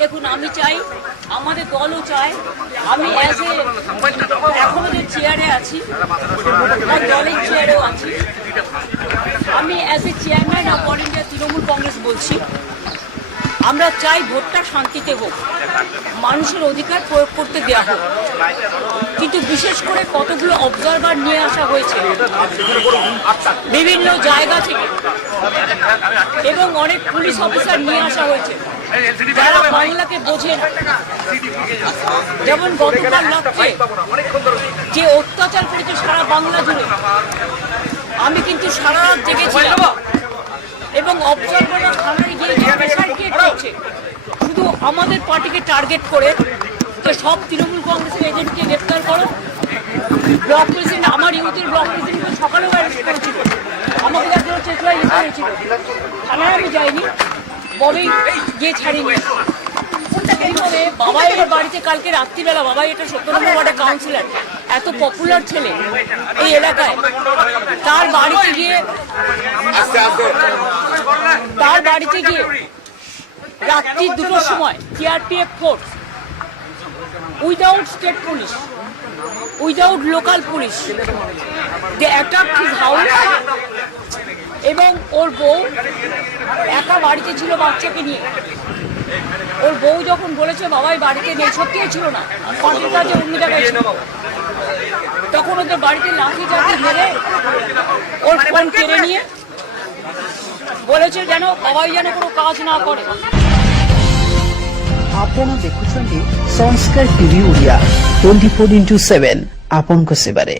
দেখুন, আমি চাই, আমাদের দলও চায়, আমি এখনো যে চেয়ারে আছি, আমার দলের চেয়ারেও আছি, আমি as a chairman of all India Trinamool Congress বলছি, আমরা চাই ভোটটা শান্তিতে হোক, মানুষের অধিকার প্রয়োগ করতে দেওয়া হোক। কিন্তু বিশেষ করে কতগুলো অবজারভার নিয়ে আসা হয়েছে বিভিন্ন জায়গা থেকে, এবং অনেক পুলিশ অফিসার নিয়ে আসা হয়েছে যারা বাংলাকে বোঝে না। যেমন গতকাল রাত্রে যে অত্যাচার করেছে সারা বাংলা জুড়ে, আমি কিন্তু সারা রাত জেগেছিলাম, এবং অবজারভাররা থানায় গিয়ে প্রেশার ক্রিয়েট করছে শুধু আমাদের পার্টিকে টার্গেট করে, যে সব তৃণমূল কংগ্রেসের এজেন্টকে গ্রেপ্তার করো। ব্লক প্রেসিডেন্ট, আমার ইউথের ব্লক প্রেসিডেন্টকে সকালেও অ্যারেস্ট করেছিল, আমাকে একজন চেষ্টায় লিখে হয়েছিল, থানায় আমি যাইনি, ববেই গিয়ে ছাড়িনি। এইভাবে বাবাইয়ের বাড়িতে কালকে রাত্রিবেলা, বাবাই এটা 17 নম্বর ওয়ার্ডের কাউন্সিলর, এত পপুলার ছেলে এই এলাকায়, তার বাড়িতে গিয়ে রাত্রি 2টোর সময় CRPF force, without state police, without local police, they attack his house, এবং ওর বউ একা বাড়িতে ছিল বাচ্চাকে নিয়ে। ওর বউ যখন বলেছে বাবাই বাড়িতে নেই, সত্যিই ছিল না, পার্টির কাজে অন্য জায়গায় ছিল, তখন ওদের বাড়িতে লাঠি চাঠি মেরে ওর ফোন কেড়ে নিয়ে বলেছে যেন বাবাই যেন কোনো কাজ না করে। ଆପଣ ଦେଖୁଛନ୍ତି ସଂସ୍କାର ଟିଭି ଓଡ଼ିଆ 24x7 ଆପଣଙ୍କ ସେବାରେ।